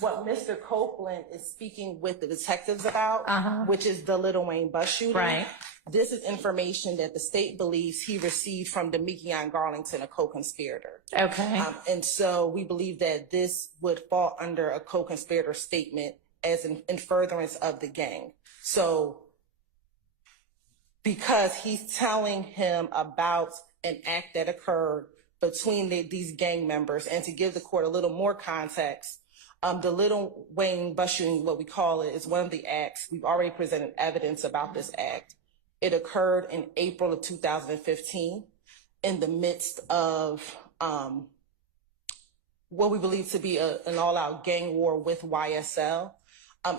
what Mr. Copeland is speaking with the detectives about, which is the Lil Wayne bus shooting. Right. This is information that the state believes he received from Damekion Garlington, a co-conspirator. Okay. And so we believe that this would fall under a co-conspirator statement as in furtherance of the gang. So because he's telling him about an act that occurred between these gang members, and to give the court a little more context, the Lil Wayne bus shooting, what we call it, is one of the acts. We've already presented evidence about this act. It occurred in April of 2015 in the midst of what we believe to be an all-out gang war with YSL.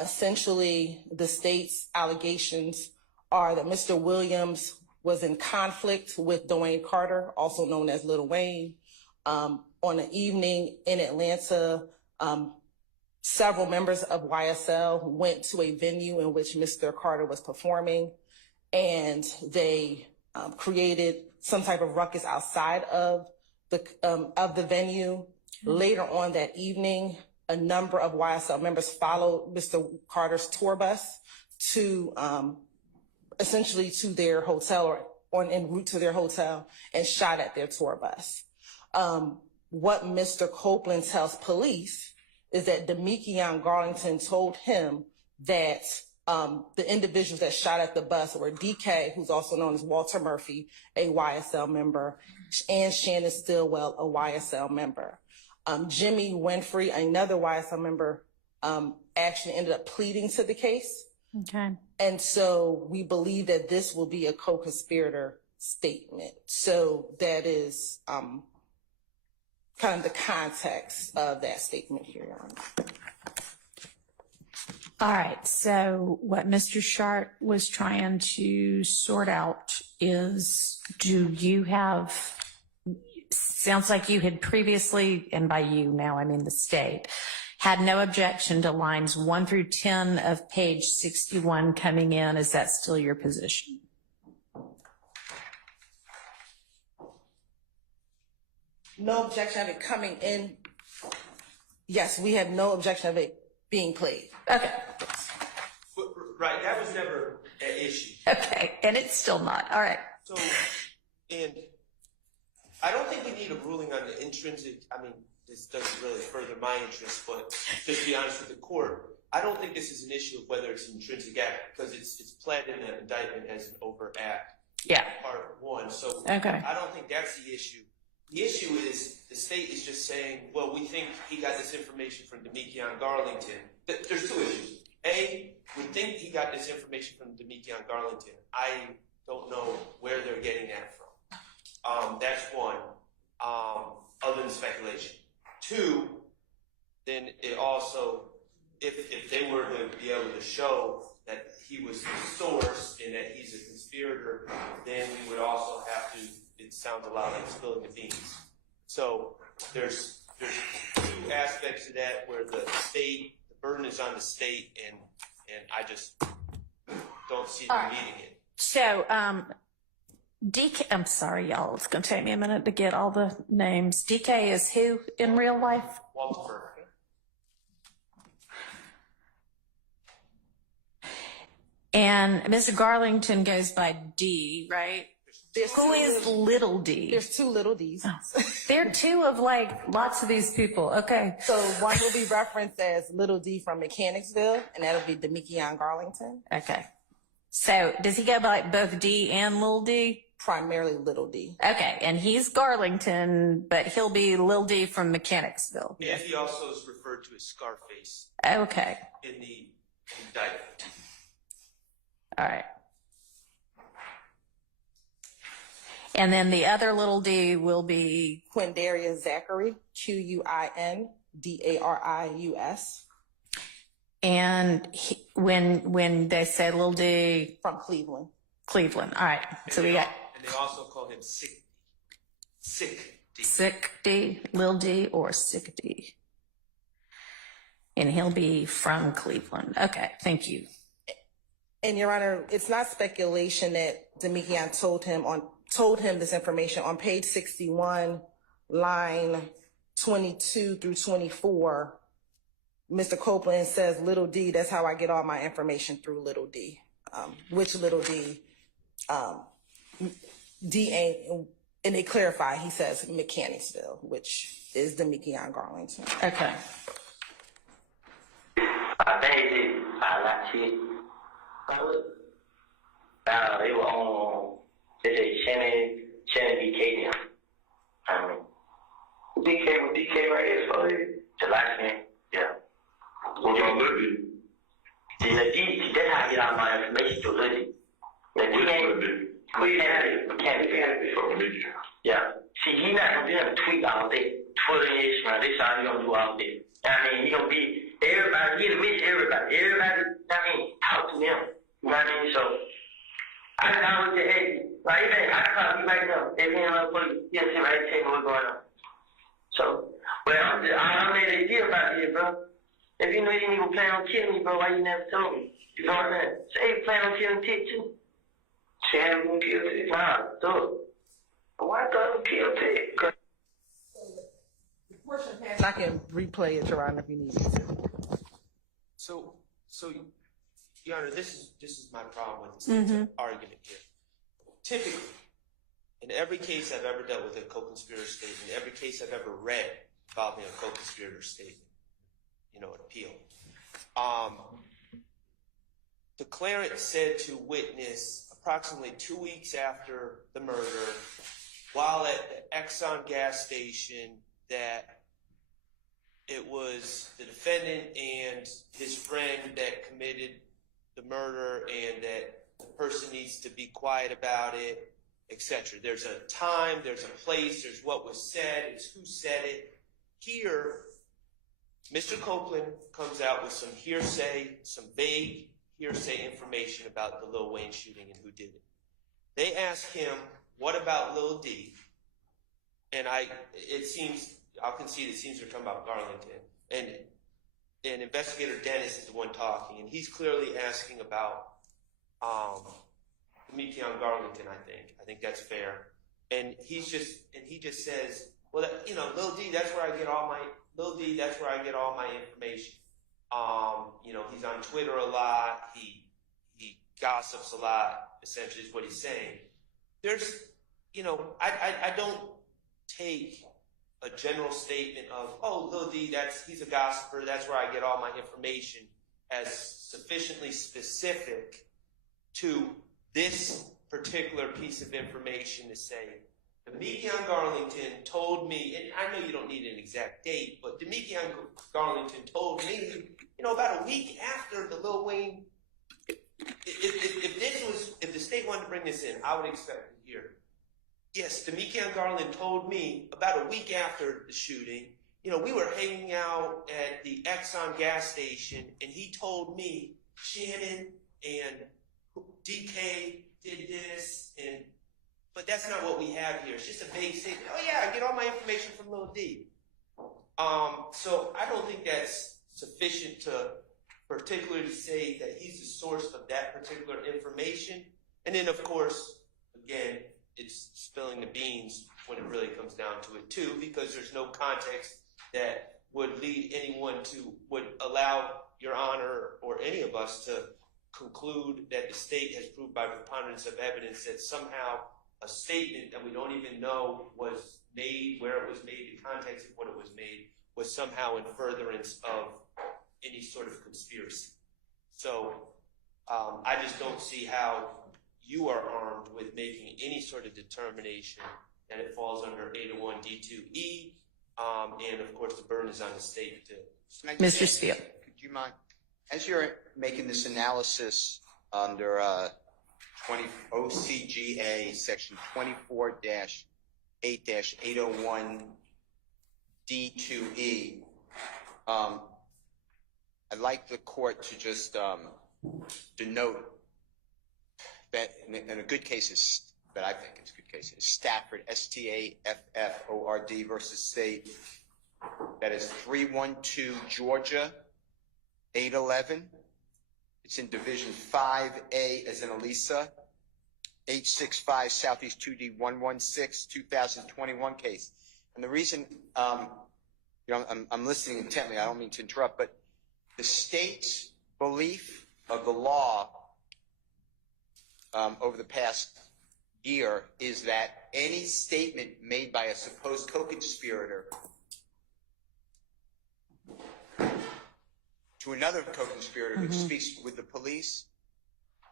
Essentially, the state's allegations are that Mr. Williams was in conflict with Dwayne Carter, also known as Lil Wayne. On an evening in Atlanta, several members of YSL went to a venue in which Mr. Carter was performing, and they created some type of ruckus outside of the venue. Later on that evening, a number of YSL members followed Mr. Carter's tour bus to essentially to their hotel or en route to their hotel, and shot at their tour bus. What Mr. Copeland tells police is that Damekion Garlington told him that the individuals that shot at the bus were DK, who's also known as Walter Murphy, a YSL member, and Shannon Stillwell, a YSL member. Jimmy Winfrey, another YSL member, actually ended up pleading to the case. Okay. And so we believe that this will be a co-conspirator statement. So that is kind of the context of that statement here, Your Honor. All right. So what Mr. Schardt was trying to sort out is, do you have, sounds like you had previously, and by you now I mean the state, had no objection to lines 1 through 10 of page 61 coming in. Is that still your position? No objection of it coming in. Yes, we have no objection of it being played. Okay. Right, that was never an issue. Okay, and it's still not. All right. So, and I don't think we need a ruling on the intrinsic, I mean, this doesn't really further my interest, but just to be honest with the court, I don't think this is an issue of whether it's an intrinsic act, because it's pled in the indictment as an overt act. Yeah. Part 1. So okay. I don't think that's the issue. The issue is the state is just saying, well, we think he got this information from Damekion Garlington. There's 2 issues. A, we think he got this information from Damekion Garlington. I don't know where they're getting that from. That's 1, other than speculation. 2, then it also, if they were to be able to show that he was the source and that he's a conspirator, then we would also have to, it sounds a lot like spilling the beans. So there's 2 aspects to that where the state, the burden is on the state, and I just don't see them meeting it. So, DK, I'm sorry, y'all. It's going to take me a minute to get all the names. DK is who in real life? Walter. And Mr. Garlington goes by D, right? Who is Lil D? There's 2 Lil Ds. Oh. There are 2 of like lots of these people. Okay. So one will be referenced as Lil D from Mechanicsville, and that'll be Damekion Garlington. Okay. So does he go by like both D and Lil D? Primarily Lil D. Okay, and he's Garlington, but he'll be Lil D from Mechanicsville. And he also is referred to as Scarface. Okay. In the indictment. All right. And then the other Lil D will be Quindarius Zachary, Quindarius. And when they say Lil D from Cleveland. All right. So we got. And they also call him Sick D. Sick D, Lil D, or Sick D. And he'll be from Cleveland. Okay, thank you. And Your Honor, it's not speculation that Damekion told him this information. On page 61, line 22 through 24, Mr. Copeland says Lil D, that's how I get all my information through Lil D. Which Lil D, D ain't, and they clarify, he says Mechanicsville, which is Damekion Garlington. Okay. Paige, I like it. They were on, they say Shannon DK now. DK with DK right here, so the last name, yeah. What about Lil D? See, Lil D, that's how I get all my information to Lil D. Lil D ain't, mechanic. Yeah. See, he not gonna be able to tweet all day. Twitter and Instagram, this all he gonna do all day. I mean, he gonna be, everybody, he admits everybody. Everybody, I mean, talk to them. You know what I mean? So, I can always say, hey, like, I can call you right now. If he ain't on the police, he'll sit right and tell me what's going on. So, well, I'm letting they deal about this, bro. If you know you didn't even plan on killing me, bro, why you never told me? You know what I'm saying? Say you plan on killing Tit, too. Shannon gonna kill Tit? Nah, do it. Why don't you kill Tit? I can replay it, Your Honor, if you need me to. So, Your Honor, this is my problem with this argument here. Typically, in every case I've ever dealt with a co-conspirator statement, every case I've ever read involving a co-conspirator statement, an appeal, the declarant said to witness approximately 2 weeks after the murder, while at the Exxon gas station, that it was the defendant and his friend that committed the murder and that the person needs to be quiet about it, etc. There's a time, there's a place, there's what was said, it's who said it. Here, Mr. Copeland comes out with some hearsay, some vague hearsay information about the Lil Wayne shooting and who did it. They ask him, what about Lil D? And it seems, I'll concede, it seems they're talking about Garlington. And Investigator Dennis is the one talking, and he's clearly asking about Damekion Garlington, I think that's fair. And he just says, well, Lil D, that's where I get all my information. He's on Twitter a lot, he gossips a lot, essentially is what he's saying. There's, I don't take a general statement of, oh, Lil D, he's a gossiper, that's where I get all my information, as sufficiently specific to this particular piece of information to say, Damekion Garlington told me, and I know you don't need an exact date, but Damekion Garlington told me, about a week after the Lil Wayne, if the state wanted to bring this in, I would expect to hear, yes, Damekion Garlington told me about a week after the shooting, we were hanging out at the Exxon gas station, and he told me Shannon and DK did this, but that's not what we have here. It's just a vague statement. Oh yeah, I get all my information from Lil D. So I don't think that's sufficient to particularly say that he's the source of that particular information. And then, of course, again, it's spilling the beans when it really comes down to it too, because there's no context that would lead anyone would allow Your Honor or any of us to conclude that the state has proved by preponderance of evidence that somehow a statement that we don't even know was made, where it was made, the context of what it was made, was somehow in furtherance of any sort of conspiracy. So I just don't see how you are armed with making any sort of determination that it falls under 801 D2E, and of course the burden is on the state to. Mr. Steele. Could you mind, as you're making this analysis under OCGA section 24-8-801 D2E, I'd like the court to just denote that in a good case is, that I think it's a good case, is Stafford, S-T-A-F-F-O-R-D versus State. That is 312 Georgia, 811. It's in Division 5A as in Elisa, 865 Southeast 2D 116, 2021 case. And the reason, I'm listening intently, I don't mean to interrupt, but the state's belief of the law over the past year is that any statement made by a supposed co-conspirator to another co-conspirator who speaks with the police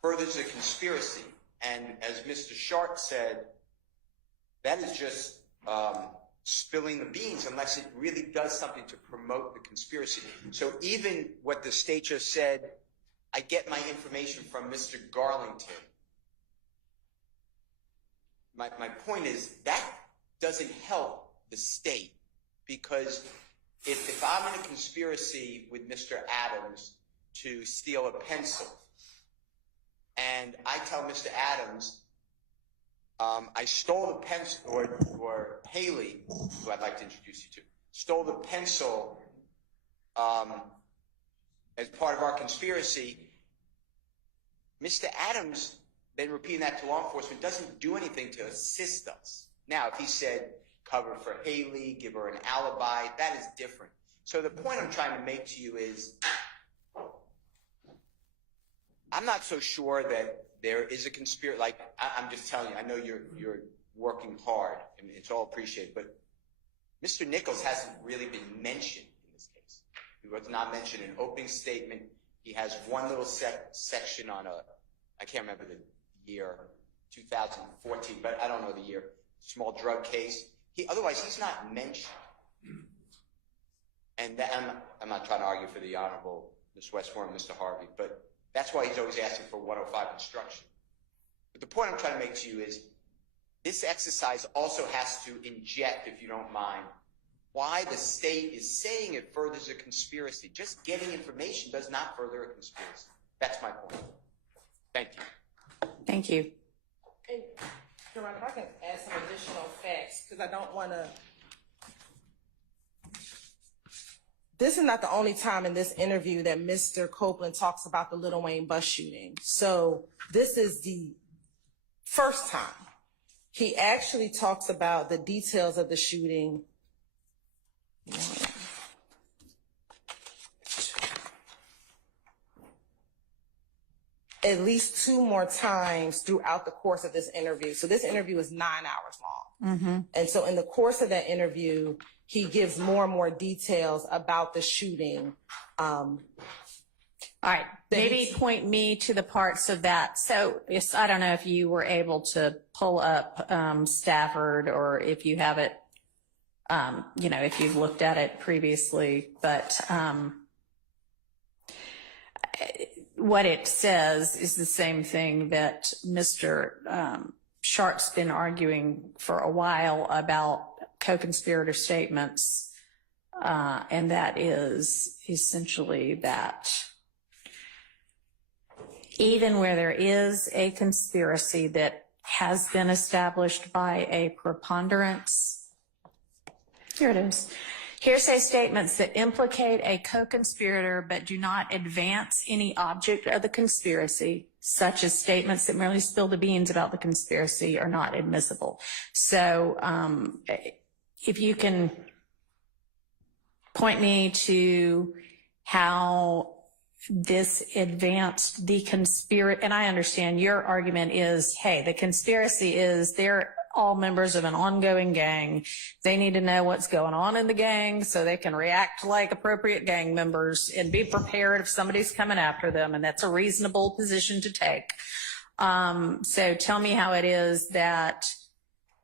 furthers a conspiracy. And as Mr. Schardt said, that is just spilling the beans unless it really does something to promote the conspiracy. So even what the state just said, I get my information from Mr. Garlington. My point is that doesn't help the state, because if I'm in a conspiracy with Mr. Adams to steal a pencil, and I tell Mr. Adams, I stole the pencil, or Haley, who I'd like to introduce you to, stole the pencil as part of our conspiracy, Mr. Adams, then repeating that to law enforcement, doesn't do anything to assist us. Now, if he said, cover for Haley, give her an alibi, that is different. So the point I'm trying to make to you is, I'm not so sure that there is a conspiracy. Like, I'm just telling you, I know you're working hard, and it's all appreciated, but Mr. Nichols hasn't really been mentioned in this case. He was not mentioned in an opening statement. He has one little section on I can't remember the year, 2014, but I don't know the year, small drug case. Otherwise, he's not mentioned. And I'm not trying to argue for the Honorable Ms. Westmore and Mr. Harvey, but that's why he's always asking for 105 instruction. But the point I'm trying to make to you is, this exercise also has to inject, if you don't mind, why the state is saying it furthers a conspiracy. Just getting information does not further a conspiracy. That's my point. Thank you. Thank you. And, Your Honor, if I can add some additional facts, because I don't want to. This is not the only time in this interview that Mr. Copeland talks about the Lil Wayne bus shooting. So this is the first time. He actually talks about the details of the shooting. At least 2 more times throughout the course of this interview. So this interview is 9 hours long. And so in the course of that interview, he gives more and more details about the shooting. All right, maybe point me to the parts of that. So I don't know if you were able to pull up Stafford, or if you have it, if you've looked at it previously, but what it says is the same thing that Mr. Schart's been arguing for a while about co-conspirator statements, and that is essentially that even where there is a conspiracy that has been established by a preponderance, here it is, hearsay statements that implicate a co-conspirator but do not advance any object of the conspiracy, such as statements that merely spill the beans about the conspiracy, are not admissible. So if you can point me to how this advanced the conspiracy, and I understand your argument is, hey, the conspiracy is they're all members of an ongoing gang. They need to know what's going on in the gang so they can react like appropriate gang members and be prepared if somebody's coming after them, and that's a reasonable position to take. So tell me how it is that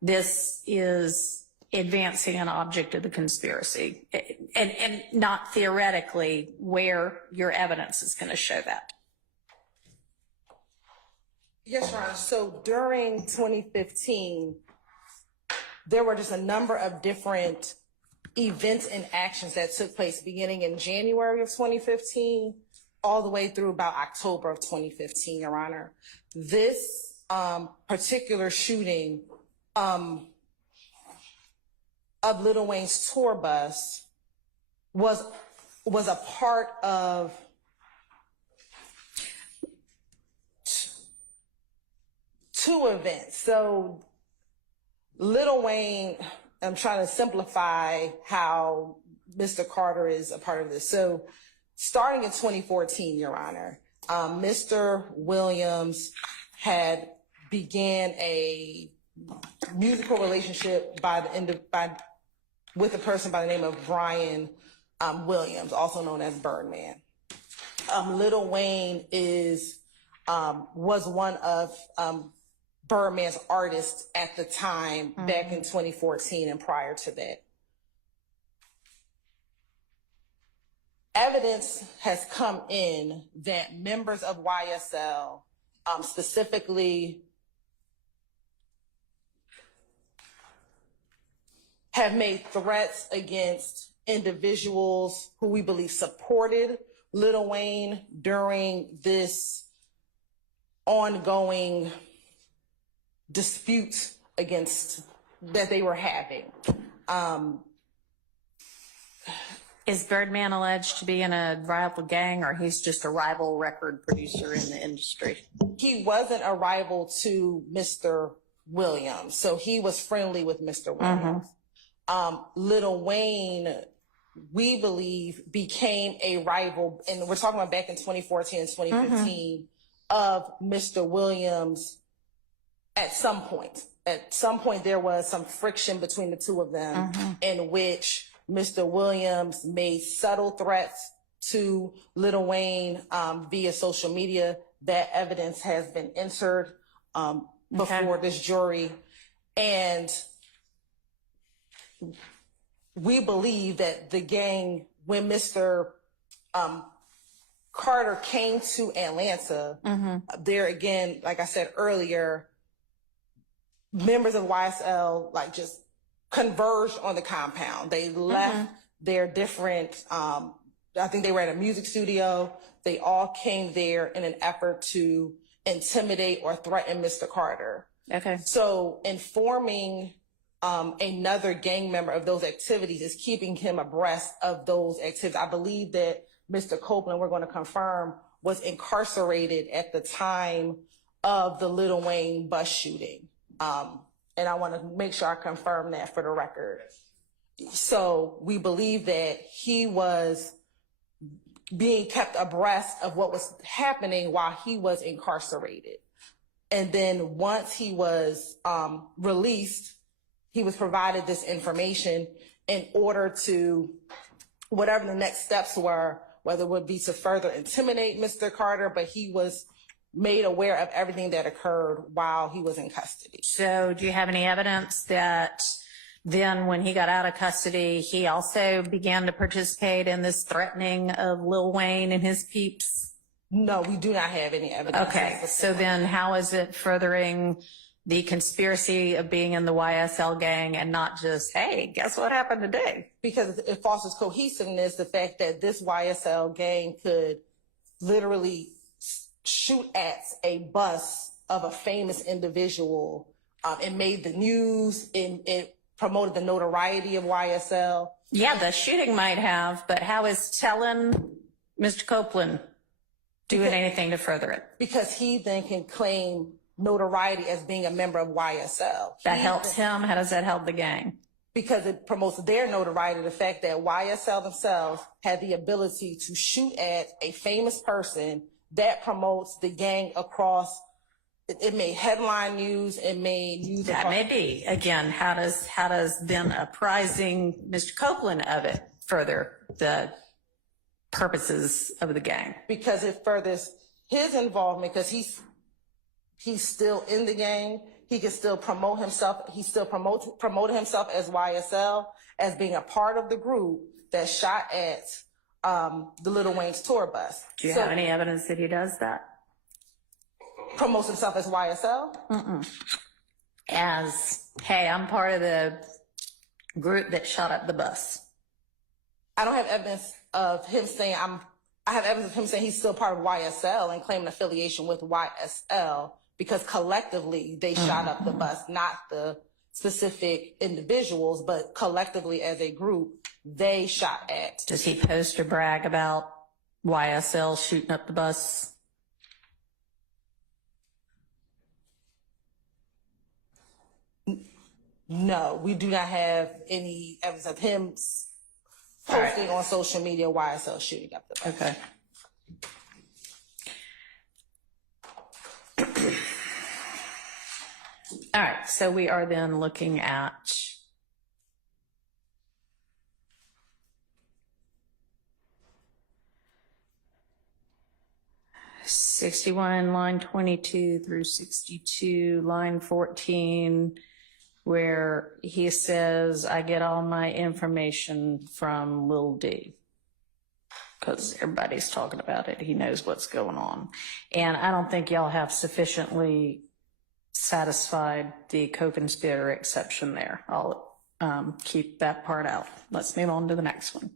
this is advancing an object of the conspiracy, and not theoretically where your evidence is going to show that. Yes, Your Honor. So during 2015, there were just a number of different events and actions that took place beginning in January of 2015 all the way through about October of 2015, Your Honor. This particular shooting of Lil Wayne's tour bus was a part of two events. So Lil Wayne, I'm trying to simplify how Mr. Carter is a part of this. So starting in 2014, Your Honor, Mr. Williams had began a musical relationship with a person by the name of Brian Williams, also known as Birdman. Lil Wayne was one of Birdman's artists at the time, back in 2014 and prior to that. Evidence has come in that members of YSL, specifically, have made threats against individuals who we believe supported Lil Wayne during this ongoing dispute that they were having. Is Birdman alleged to be in a rival gang, or he's just a rival record producer in the industry? He wasn't a rival to Mr. Williams, so he was friendly with Mr. Williams. Lil Wayne, we believe, became a rival, and we're talking about back in 2014 and 2015, of Mr. Williams at some point. At some point, there was some friction between the two of them, in which Mr. Williams made subtle threats to Lil Wayne via social media. That evidence has been entered before this jury. And we believe that the gang, when Mr. Carter came to Atlanta, there again, like I said earlier, members of YSL just converged on the compound. They left their different, I think they were at a music studio. They all came there in an effort to intimidate or threaten Mr. Carter. Okay. So informing another gang member of those activities is keeping him abreast of those activities. I believe that Mr. Copeland, we're going to confirm, was incarcerated at the time of the Lil Wayne bus shooting. And I want to make sure I confirm that for the record. So we believe that he was being kept abreast of what was happening while he was incarcerated. And then once he was released, he was provided this information in order to, whatever the next steps were, whether it would be to further intimidate Mr. Carter, but he was made aware of everything that occurred while he was in custody. So do you have any evidence that then when he got out of custody, he also began to participate in this threatening of Lil Wayne and his peeps? No, we do not have any evidence. Okay, so then how is it furthering the conspiracy of being in the YSL gang and not just, hey, guess what happened today? Because it fosters cohesiveness, the fact that this YSL gang could literally shoot at a bus of a famous individual. It made the news, it promoted the notoriety of YSL. Yeah, the shooting might have, but how is telling Mr. Copeland doing anything to further it? Because he then can claim notoriety as being a member of YSL. That helps him? How does that help the gang? Because it promotes their notoriety, the fact that YSL themselves had the ability to shoot at a famous person. That promotes the gang across. It made headline news. It made news. That may be. Again, how does then apprising Mr. Copeland of it further the purposes of the gang? Because it furthers his involvement, because he's still in the gang. He can still promote himself. He still promoted himself as YSL, as being a part of the group that shot at the Lil Wayne's tour bus. Do you have any evidence that he does that? Promotes himself as YSL? As, hey, I'm part of the group that shot up the bus. I don't have evidence of him saying I have evidence of him saying he's still part of YSL and claiming affiliation with YSL, because collectively they shot up the bus, not the specific individuals, but collectively as a group, they shot at. Does he post or brag about YSL shooting up the bus? No, we do not have any evidence of him posting on social media YSL shooting up the Okay. All right, so we are then looking at '61, line 22 through 62, line 14, where he says, I get all my information from Lil D. Because everybody's talking about it. He knows what's going on. And I don't think y'all have sufficiently satisfied the co-conspirator exception there. I'll keep that part out. Let's move on to the next one.